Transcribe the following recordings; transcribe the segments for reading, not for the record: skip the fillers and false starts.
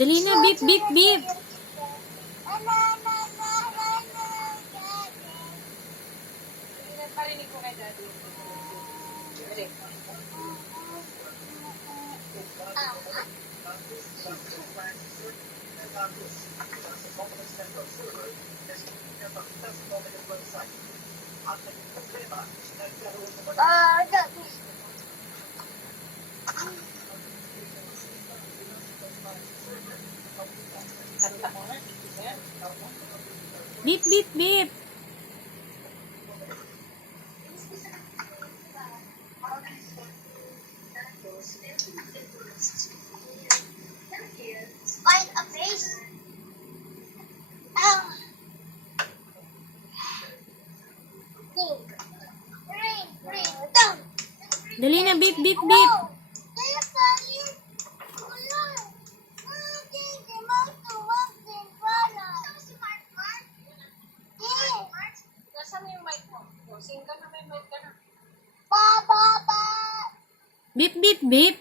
Dali na, beep, beep, beep. Parinig ko kay Daddy. Dali. Kanta ko nga. Beep, beep, beep. Find a face. Ring, down. Dali na, beep, beep, beep. Nasaan yung mic mo? Sing ka na, may mic ka na. Beep, beep, beep.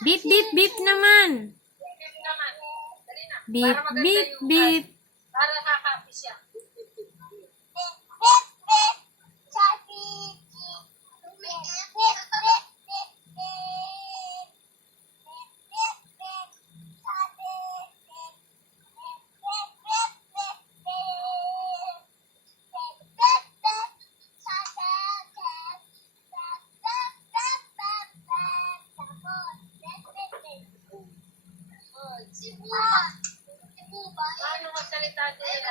Beep, beep, beep naman. Beep naman. Dali na. Beep, Para maganda beep, yung beep. para nakaka-happy siya. Si Buba. Paano magsalita sila?